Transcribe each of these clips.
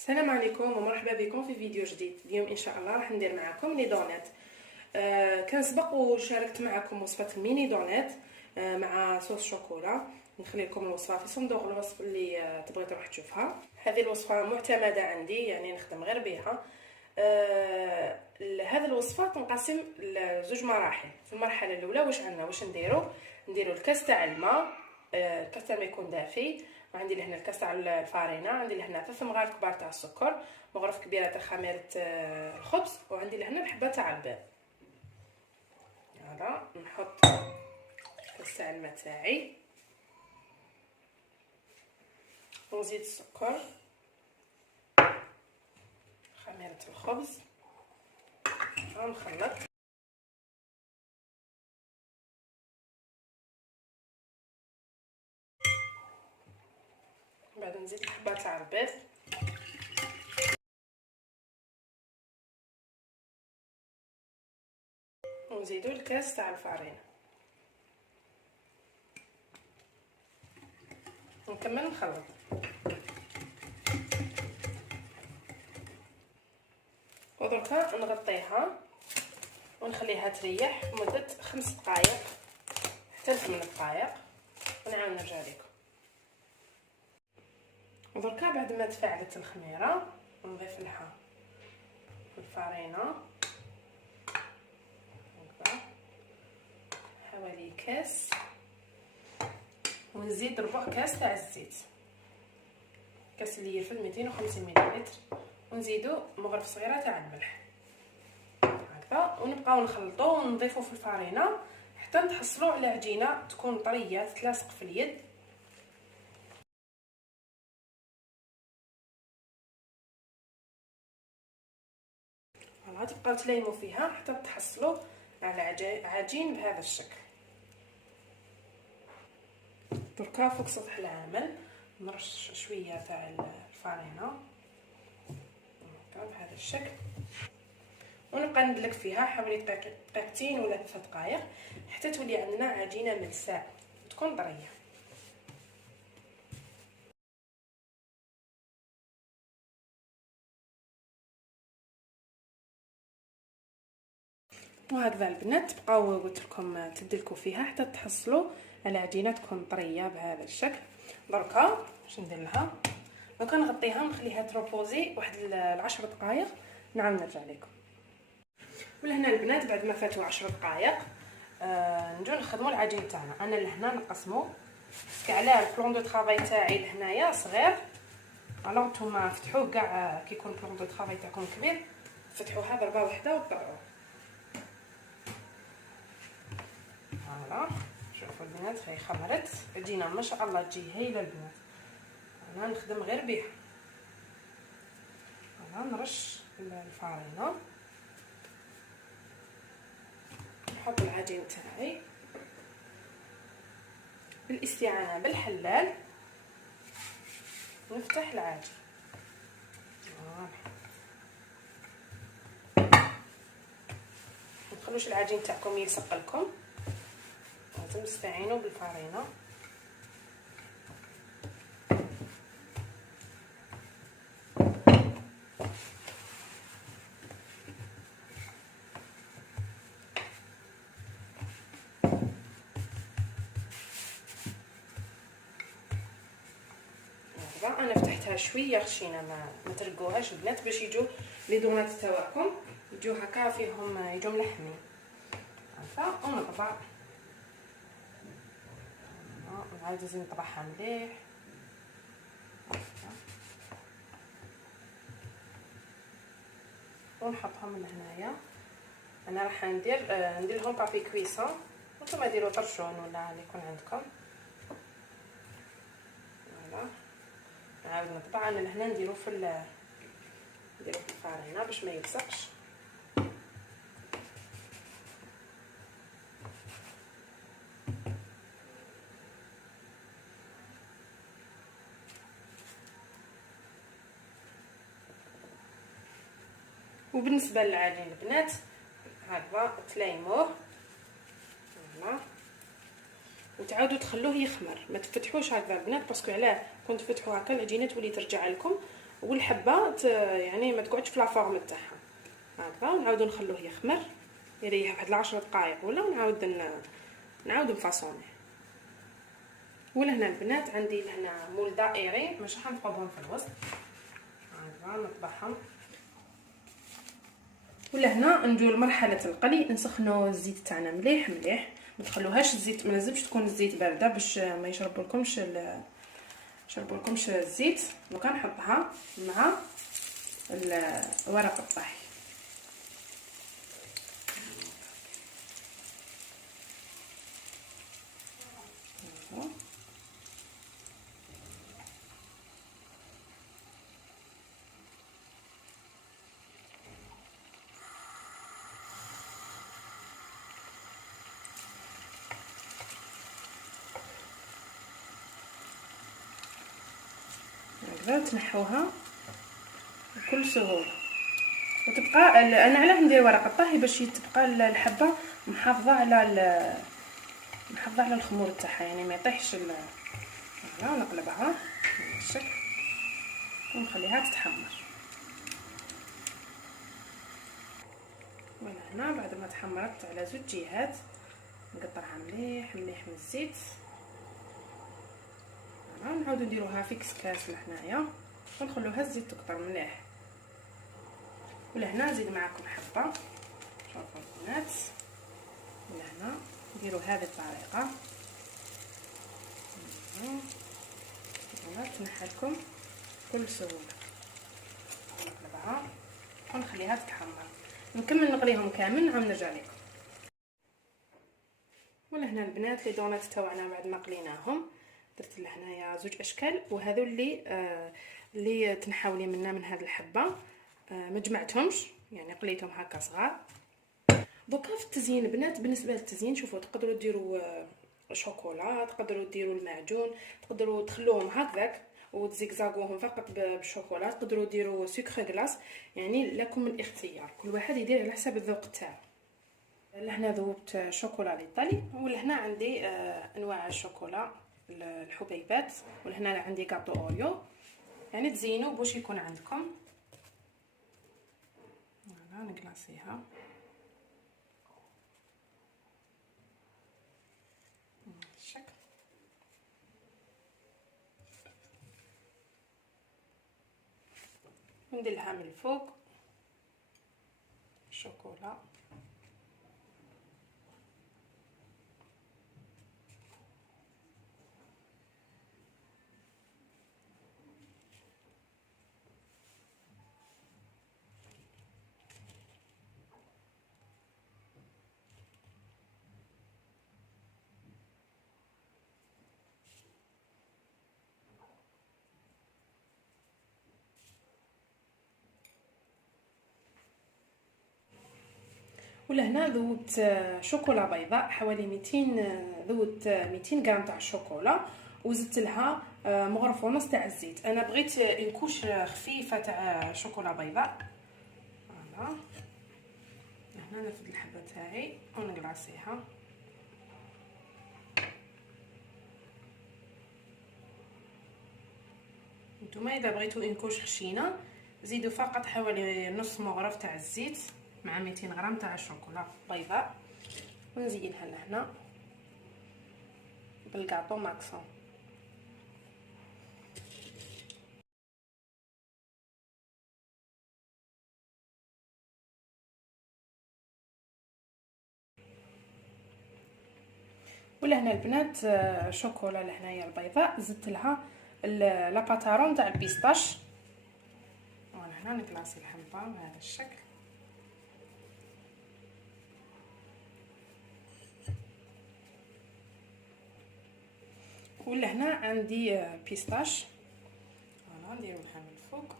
السلام عليكم ومرحبا بكم في فيديو جديد. اليوم ان شاء الله راح ندير معكم ميني دونات. كان سبق وشاركت معكم وصفه الميني دونات مع صوص شوكولا. نخلي لكم الوصفه في صندوق الوصف اللي تبغي تروح تشوفها. هذه الوصفه معتمده عندي، يعني نخدم غير بها. هذه الوصفه تنقسم لزوج مراحل. في المرحله الاولى واش نديرو الكاس تاع الماء. الكاس تاع الماء يكون دافي، وعندي لهنا الكاس تاع الفارينه، عندي لهنا 3 مغارف كبار تاع السكر، مغرف كبيره تاع خميره الخبز، وعندي لهنا الحبه تاع البيض. هذا نحط الكاس تاع الماء تاعي ونزيد السكر، خميره الخبز، ونخلط. بعد نزيد الحبه تاع البيض، ونزيدو الكاس تاع الفارينه، ونكمل نخلط. ودركا نغطيها ونخليها تريح لمده 5 دقائق حتى ل 8 دقائق، ونعاود نرجع لكم. ودركا بعد ما تفاعلت الخميره نضيف لها الفارينه حوالي كاس، ونزيد ربع كاس تاع الزيت، كاس اللي يرفد 250 مليلتر، ونزيدو مغرف صغيره تاع الملح هكذا، ونبقاو نخلطو ونضيفو في الفارينه حتى نتحصلوا على عجينه تكون طريه تلاصق في اليد. فوالا تبقاو تلايموا فيها حتى تحصلوا على عجين بهذا الشكل. دركا فوق سطح العمل نرش شويه تاع الفارينه بهذا الشكل، ونبقى ندلك فيها حوالي دقيقتين ولا 3 دقائق حتى تولي عندنا عجينه ملساء تكون طريه. وهكذا البنات تبقاو قلت لكم تدلكوا فيها حتى تحصلوا على عجينه تكون طريه بهذا الشكل. دركا باش ندير لها، دركا نغطيها ونخليها تروبوزي واحد 10 دقائق، نعاود نرجع لكم. ولهنا البنات بعد ما فاتوا 10 دقائق نجو نخدموا العجين تاعنا. انا لهنا نقسمو على البلون دو طرافاي تاعي لهنايا صغير، الوغ نتوما فتحوه كاع كي يكون البلون دو طرافاي تاعكم كبير فتحوها ضربه واحده وطلعوه. فوالا شوفوا البنات هاي خمرت عجينه ما شاء الله تجي هايله البنات. انا نخدم غير بها. فوالا نرش الفارينه، نحط العجين تاعي بالاستعانه بالحلال، نفتح العجين. ما تخلوش العجين تاعكم يلصق لكم، لازم تستعينوا بالفارينه. انا فتحتها شويه خشينه، ما ترقوهاش البنات باش يجوا لي دونات تاعكم يجوا هكا فيهم يجوا ملحمين هكا. ونطبع نعاود لازم نطبعها مليح ونحطهم من هنايا. انا راح ندير لهم بابي كويسون، نتوما ديروا طرشون ولا اللي يكون عندكم. فوالا نعاود نطبع. انا لهنا نديرو في الفارينه باش ما يلصقش. وبالنسبه للعجين البنات هكذا تلايموه فوالا، وتعاودوا تخلوه يخمر. ما تفتحوش هكذا البنات باسكو علاه كون تفتحوا هكا العجينه تولي ترجع لكم والحبه يعني ما تقعدش في لا فورم تاعها هكذا. ونعاودو نخلوه يخمر يريح واحد 10 دقائق ولا، نعاود نفاصونيه. ولا هنا البنات عندي هنا مول دائري مش راح نفقدهم في الوسط هكذا نطبعهم. ولا هنا نجو لمرحله القلي، نسخنوا الزيت تاعنا مليح مليح، ما تخلوهاش الزيت، ما لازمش تكون الزيت بارده باش ما يشربولكمش الزيت. دوكا نحطها مع ورق الطهي. هكذا تنحوها بكل سهوله. وتبقى انا علاه ندير ورق الطهي باش تبقى الحبه محافظه على الخمور تاعها، يعني ما يطيحش هنا. ونقلبها بهذا الشكل ونخليها تتحمر. وانا هنا بعد ما تحمرت على زوج جهات نقطعها مليح مليح من الزيت. نعاودو نديروها في كاس لهنايا ونخلوها الزيت تكثر مليح. ولهنا نزيد معكم حبه، شوفوا البنات، ولهنا نديروا هذه الطريقه. تنحى لكم بكل سهوله. نقلبها ونخليها تتحمر، نكمل نقليهم كامل نعاود نرجع لكم. ولهنا البنات لي دونات تاعنا بعد ما قليناهم درت لهنايا زوج اشكال، وهذو اللي تنحاولي منا من هذه الحبه. ما جمعتهمش يعني قليتهم هكا صغار. دوكا في التزيين البنات، بالنسبه للتزيين شوفوا تقدروا ديروا شوكولا، تقدروا ديروا المعجون، تقدروا تخلوهم هكذاك وتزيكزاغوهم فقط بالشوكولا، تقدروا ديروا سكر غلاس، يعني لكم الاختيار، كل واحد يدير على حسب الذوق تاعو. لهنا ذوبت شوكولا الايطالي، ولهنا عندي انواع الشوكولا الحبيبات، ولهنا عندي كاطو اوريو، يعني تزينوا باش يكون عندكم. فوالا نكلاصيها بالشكل. وندير لها من الفوق الشوكولا. ولهنا ذوبت شوكولا بيضاء حوالي 200، ذوبت 200 غرام تاع الشوكولا، وزدت لها مغرف ونص تاع الزيت. انا بغيت الكوش خفيفه تاع شوكولا بيضاء. فوالا هنا نفد الحبه تاعي ونقلاصيها. نتوما اذا بغيتو انكوش خشينه زيدوا فقط حوالي نص مغرف تاع الزيت مع 200 غرام تاع الشوكولا بيضاء، ونزينها لهنا بالكاطو ماكسون. ولهنا البنات شوكولا لهنايا البيضاء زدت لها لاباتارون تاع البيستاش. وهنا نكلاصي الحبه بهذا الشكل. ولهنا عندي بيستاش، فوالا نديرو لها من الفوق،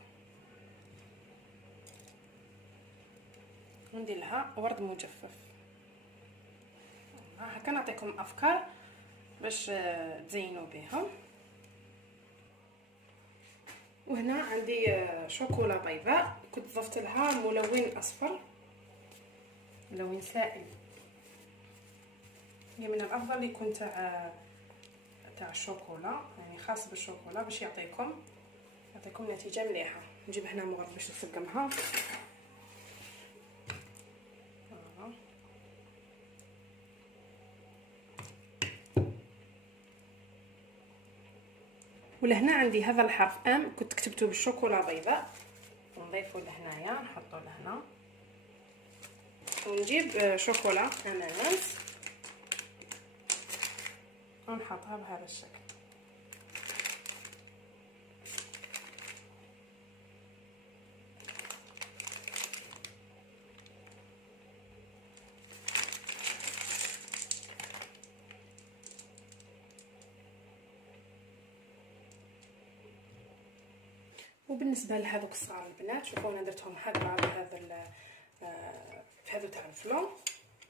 وندير لها ورد مجفف. هكا نعطيكم افكار باش تزينوا بهم. وهنا عندي شوكولا بيضاء كنت ضفت لها ملون اصفر، ملون سائل، هي من الافضل يكون تاع الشوكولا، يعني خاص بالشوكولا باش يعطيكم نتيجه مليحه. نجيب هنا مغرف باش نسقمها. ولهنا عندي هذا الحرف ام كنت كتبته بالشوكولا بيضاء، نضيفو لهنايا نحطو لهنا، ونجيب شوكولا امانات ونحطها بهذا الشكل. وبالنسبه لهذوك الصغار البنات، شوفوا انا درتهم هكا بهذا بهذا تاع الفلون،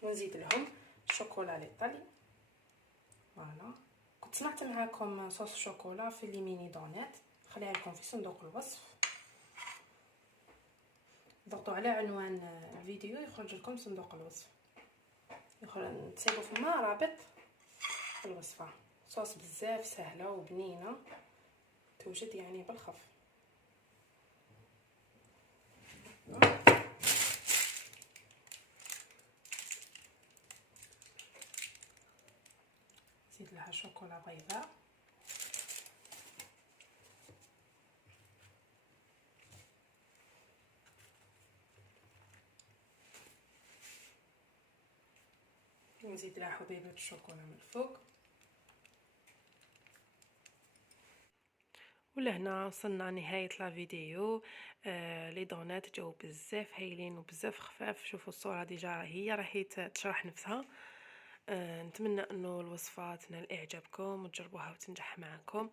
ونزيد لهم الشوكولا ليطالي. فوالا كنت صنعت معاكم صوص شوكولا في لي ميني دونات، خليها لكم في صندوق الوصف. ضغطوا على عنوان الفيديو يخرج لكم صندوق الوصف، تسيبوا فما رابط الوصفه. صوص بزاف سهله وبنينه، توجد يعني بالخف. نزيد لها شوكولا بيضاء، ونزيد لها حبيبات الشوكولا من الفوق. ولهنا وصلنا نهاية لا فيديو. لي دونات جاو بزاف هايلين وبزاف خفاف. شوفوا الصورة ديجا هي راهي تشرح نفسها. نتمنى انه الوصفه تنال اعجابكم وتجربوها وتنجح معكم،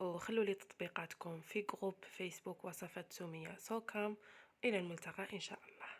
وخلوا لي تطبيقاتكم في جروب فيسبوك وصفات سمية سوكام. الى الملتقى ان شاء الله.